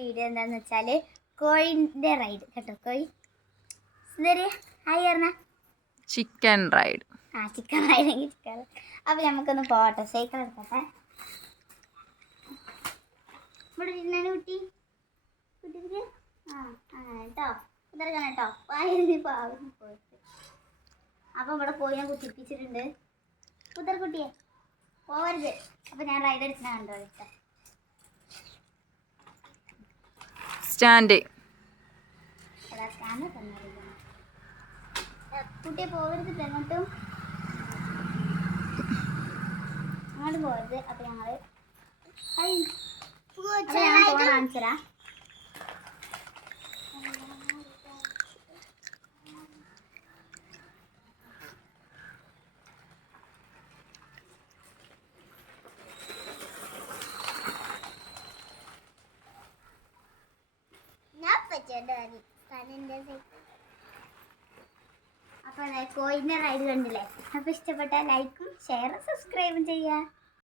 Video എന്താണെന്ന് വെച്ചാൽ കോഴിൻ്റെ ride കേട്ടോ. കോഴി ഇതൊരു ഹായ് പറഞ്ഞ ചിക്കൻ റൈഡ്. ചിക്കൻ റൈഡെങ്കിൽ ചിക്കൻ. അപ്പോൾ നമുക്കൊന്ന് പോകട്ടെ. സൈക്കിൾ എടുക്കട്ടെ. ഇവിടെ ഇരുന്നാണ് കുട്ടി കുട്ടിക്ക് അങ്ങനെ കേട്ടോ. ഇതറക്കണം കേട്ടോ. പാവം പോയിട്ട്. അപ്പോൾ ഇവിടെ കോഴിനെ കുത്തിപ്പിച്ചിട്ടുണ്ട്. കുട്ടിയെ പോവരുത്. അപ്പോൾ ഞാൻ റൈഡ് എടുക്കുന്ന കണ്ടോ കേട്ടോ. സ്റ്റാൻഡ് കുട്ടിയെ പോകരുത്. എങ്ങോട്ടും അങ്ങോട്ട് പോകരുത്. അപ്പം ഞങ്ങൾ കാണിച്ചു തരാം. അപ്പോൾ കോഴിൻ്റെ റൈഡ് കണ്ടില്ലേ? അപ്പോൾ ഇഷ്ടപ്പെട്ട ലൈക്കും ഷെയറും സബ്സ്ക്രൈബും ചെയ്യുക.